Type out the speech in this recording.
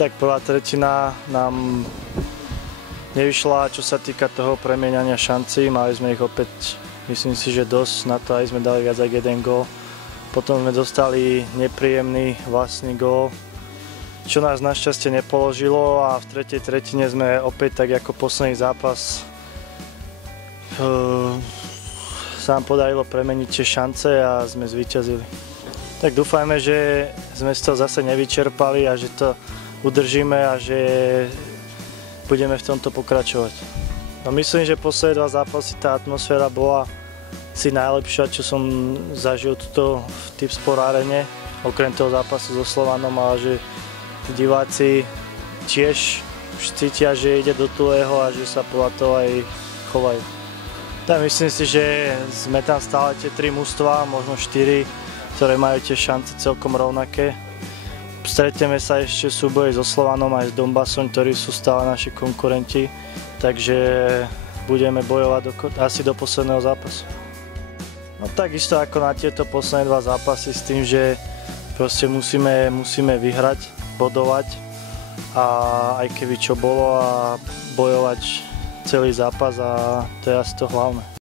Tak prvá tretina nám nevyšla, čo sa týka toho premieňania šancí. Mali sme ich opäť, myslím si, že dosť na to, aj sme dali viac ako jeden gól. Potom sme dostali nepríjemný vlastný gól, čo nás našťastie nepoložilo, a v tretej tretine sme opäť, tak ako posledný zápas, sa nám podarilo premeniť tie šance a sme zvíťazili. Tak dúfajme, že sme z toho zase nevyčerpali a že to udržíme a že budeme v tomto pokračovať. No myslím, že posledné dva zápasy tá atmosféra bola si najlepšia, čo som zažil tuto v Tipsport Arene, okrem toho zápasu so Slovanom, ale že tí diváci tiež už cítia, že ide do tuhého a že sa podľa toho aj chovajú. Tak myslím si, že sme tam stále tie tri mužstvá, možno 4, ktoré majú tie šance celkom rovnaké. Stretieme sa ešte súboji so Slovanom aj s Donbassom, ktorí sú stále naši konkurenti, takže budeme bojovať asi do posledného zápasu. No takisto ako na tieto posledné dva zápasy, s tým, že proste musíme vyhrať, bodovať a aj keby čo bolo, a bojovať celý zápas, a to je asi to hlavné.